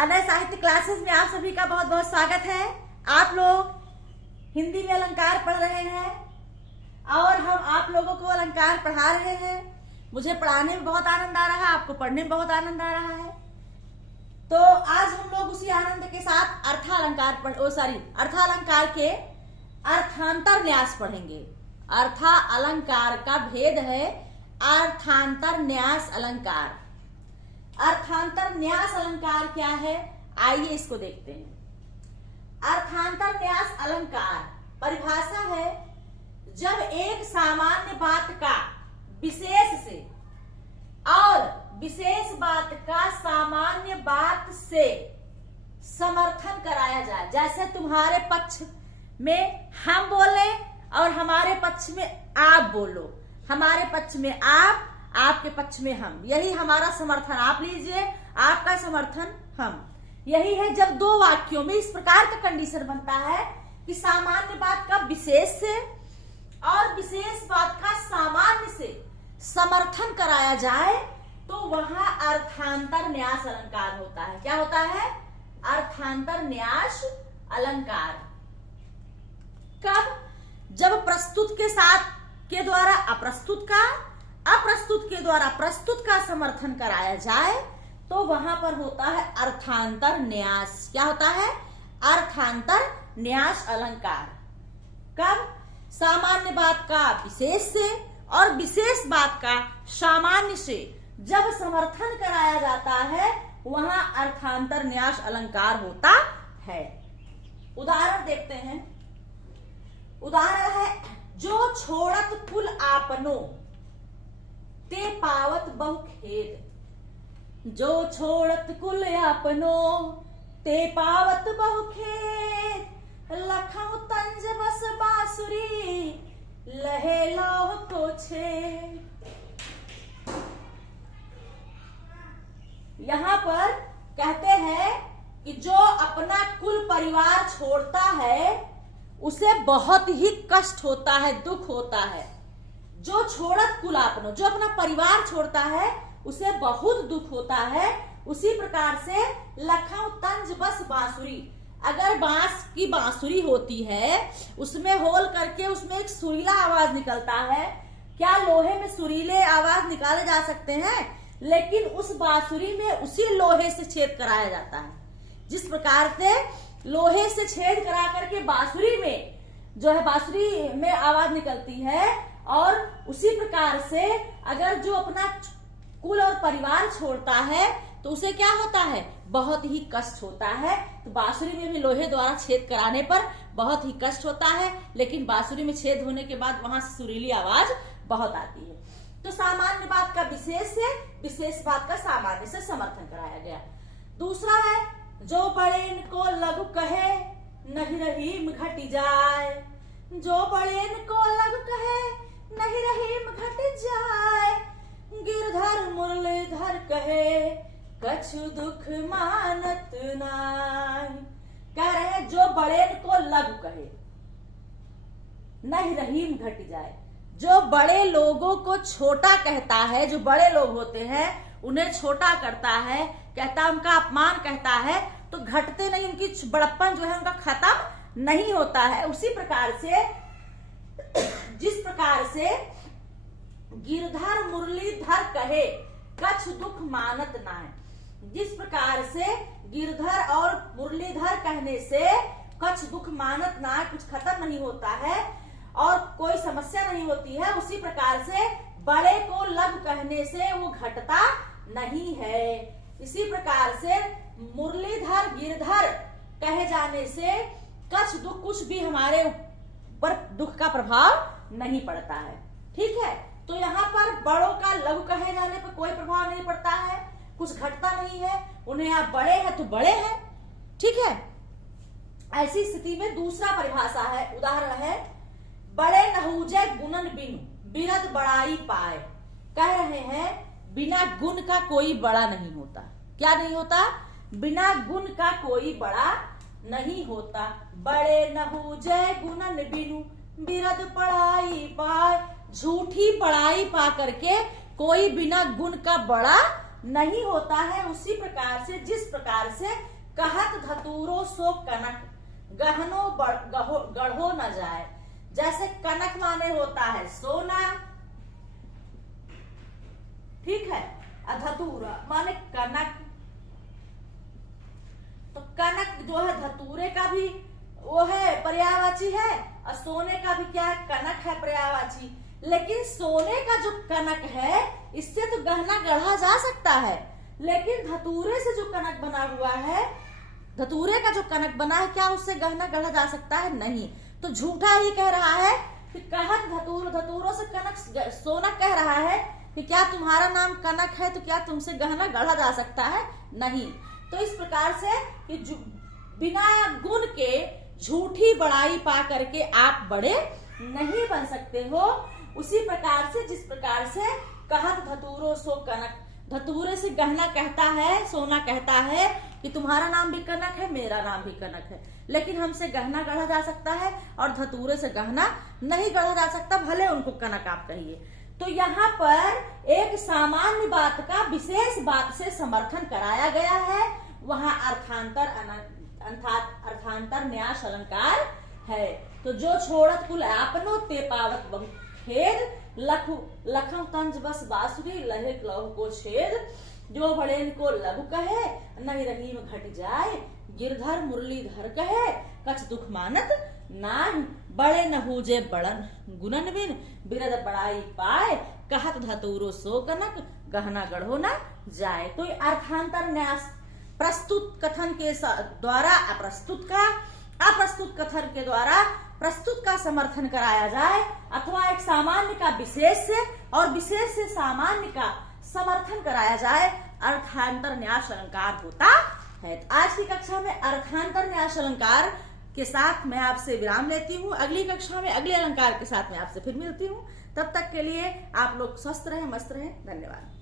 अनय साहित्य क्लासेस में आप सभी का बहुत बहुत स्वागत है। आप लोग हिंदी में अलंकार पढ़ रहे हैं और हम आप लोगों को अलंकार पढ़ा रहे हैं। मुझे पढ़ाने में बहुत आनंद आ रहा है, आपको पढ़ने में बहुत आनंद आ रहा है। तो आज हम लोग उसी आनंद के साथ अर्थालंकार के अर्थांतर न्यास पढ़ेंगे। अर्था अलंकार का भेद है अर्थांतर न्यास अलंकार। अर्थांतर न्यास अलंकार क्या है, आइए इसको देखते हैं। अर्थांतर न्यास अलंकार परिभाषा है, जब एक सामान्य बात का विशेष से और विशेष बात का सामान्य बात से समर्थन कराया जाए। जैसे तुम्हारे पक्ष में हम बोले और हमारे पक्ष में आप बोलो, हमारे पक्ष में आप, आपके पक्ष में हम, यही हमारा समर्थन आप लीजिए, आपका समर्थन हम। यही है जब दो वाक्यों में इस प्रकार का कंडीशन बनता है कि सामान्य बात का विशेष से और विशेष बात का सामान्य से समर्थन कराया जाए, तो वहां अर्थांतर न्यास अलंकार होता है। क्या होता है? अर्थांतर न्यास अलंकार। कब? जब प्रस्तुत के साथ के द्वारा अप्रस्तुत का, अप्रस्तुत के द्वारा प्रस्तुत का समर्थन कराया जाए, तो वहां पर होता है अर्थांतर न्यास। क्या होता है? अर्थांतर न्यास अलंकार। कब? सामान्य बात का विशेष से और विशेष बात का सामान्य से जब समर्थन कराया जाता है, वहां अर्थांतर न्यास अलंकार होता है। उदाहरण देखते हैं। उदाहरण है, जो छोड़त कुल आपनो ते पावत बहु खेद। जो छोड़त कुल आपनो ते पावत बहु खेद, लखऊ तंज बस बांसुरी लहे लौह को छेद। यहाँ पर कहते हैं कि जो अपना कुल परिवार छोड़ता है उसे बहुत ही कष्ट होता है, दुख होता है। जो छोड़त कुल आपनो, जो अपना परिवार छोड़ता है उसे बहुत दुख होता है। उसी प्रकार से लखऊ तंज बस बांसुरी, अगर बांस की बांसुरी होती है, उसमें होल करके उसमें एक सुरीला आवाज निकलता है। क्या लोहे में सुरीले आवाज निकाले जा सकते हैं? लेकिन उस बांसुरी में उसी लोहे से छेद कराया जाता है। जिस प्रकार से लोहे से छेद करा करके बांसुरी में जो है, बांसुरी में आवाज निकलती है, और उसी प्रकार से अगर जो अपना कुल और परिवार छोड़ता है तो उसे क्या होता है? बहुत ही कष्ट होता है। तो बांसुरी में भी लोहे द्वारा छेद कराने पर बहुत ही कष्ट होता है, लेकिन बांसुरी में छेद होने के बाद वहां से सुरीली आवाज बहुत आती है। तो सामान्य बात का विशेष से, विशेष बात का सामान्य से समर्थन कराया गया। दूसरा है, जो बड़ेन को लघु कहे नहीं रहीम घट जाए। जो बड़ेन को लघु कहे नहीं रहीम घट जाए, गिरधर मुरलीधर कहे कछु दुख मानत नाय। कह रहे हैं, जो बड़ेन को लघु कहे नहीं रहीम घट जाए। जो बड़े लोगों को छोटा कहता है, जो बड़े लोग होते हैं उन्हें छोटा करता है, कहता है, उनका अपमान कहता है, तो घटते नहीं, उनकी बड़प्पन जो है उनका खत्म नहीं होता है। उसी प्रकार से जिस प्रकार से गिरधर मुरलीधर कहे कछ दुख मानत नाय, जिस प्रकार से गिरधर और मुरलीधर कहने से कछ दुख मानत नाय, कुछ खत्म नहीं होता है और कोई समस्या नहीं होती है, उसी प्रकार से बड़े को लघु कहने से वो घटता नहीं है। इसी प्रकार से मुरलीधर गिरधर कहे जाने से कछ दुख, कुछ भी हमारे ऊपर दुख का प्रभाव नहीं पड़ता है। ठीक है, तो यहाँ पर बड़ों का लघु कहे जाने पर कोई प्रभाव नहीं पड़ता है, कुछ घटता नहीं है, उन्हें आप बड़े हैं तो बड़े हैं। ठीक है, ऐसी स्थिति में दूसरा परिभाषा है, उदाहरण है, बड़े नहुजे गुणन बिनु बिरद बड़ाई पाए। कह रहे हैं, बिना गुण का कोई बड़ा नहीं होता। क्या नहीं होता? बिना गुण का कोई बड़ा नहीं होता। बड़े नहुजे गुणन बिनु बिरद बड़ाई पाए। झूठी बड़ाई पा करके कोई बिना गुण का बड़ा नहीं होता है उसी प्रकार से जिस प्रकार से कहत धतूरो सो कनक गहनो गढ़ो न जाए। जैसे कनक माने होता है सोना, ठीक है, धतूरा माने कनक, तो कनक जो है धतूरे का भी वो है पर्यायवाची है और सोने का भी क्या है, कनक है पर्यायवाची। लेकिन सोने का जो कनक है इससे तो गहना गढ़ा जा सकता है, लेकिन धतूरे से जो कनक बना हुआ है, धतूरे का जो कनक बना है, क्या उससे गहना गढ़ा जा सकता है? नहीं। तो झूठा ही कह रहा है कि कहत धतूरों से कनक सोना कह रहा है कि क्या तुम्हारा नाम कनक है तो क्या तुमसे गहना गढ़ा जा सकता है? नहीं। तो इस प्रकार से कि बिना गुण के झूठी बड़ाई पा करके आप बड़े नहीं बन सकते हो। उसी प्रकार से जिस प्रकार से कहत धतूरो सो कनक, धतूरे से गहना कहता है, सोना कहता है कि तुम्हारा नाम भी कनक है, मेरा नाम भी कनक है, लेकिन हमसे गहना गढ़ा जा सकता है और धतूरे से गहना नहीं गढ़ा जा सकता, भले उनको कनक आप कहिए। तो यहाँ पर एक सामान्य बात का विशेष बात से समर्थन कराया गया है, वहां अर्थांतर न्यास अलंकार है। तो जो छोड़त कुल आपनो ते पावत बहु खेद, लखम तंज बस बासुरी लहे लहु को छेद, जो बड़े को लघु कहे नहीं रही में घट जाए, गिरधर मुरलीधर कहे कछ दुख मानत नाहि, बड़े न हुजे बड़न गुणन बिन बिरद बड़ाई पाए, कहत धतूरो सो कनक गहना गढ़ो न जाए। तो अर्थांतर न्यास प्रस्तुत कथन के द्वारा अप्रस्तुत कथन के द्वारा प्रस्तुत का समर्थन कराया जाए, अथवा एक सामान्य का विशेष से और विशेष से सामान्य का समर्थन कराया जाए, अर्थांतर न्यास अलंकार होता है। तो आज की कक्षा में अर्थांतर न्यास अलंकार के साथ मैं आपसे विराम लेती हूँ। अगली कक्षा में अगले अलंकार के साथ मैं आपसे फिर मिलती हूँ। तब तक के लिए आप लोग स्वस्थ रहें, मस्त रहें। धन्यवाद।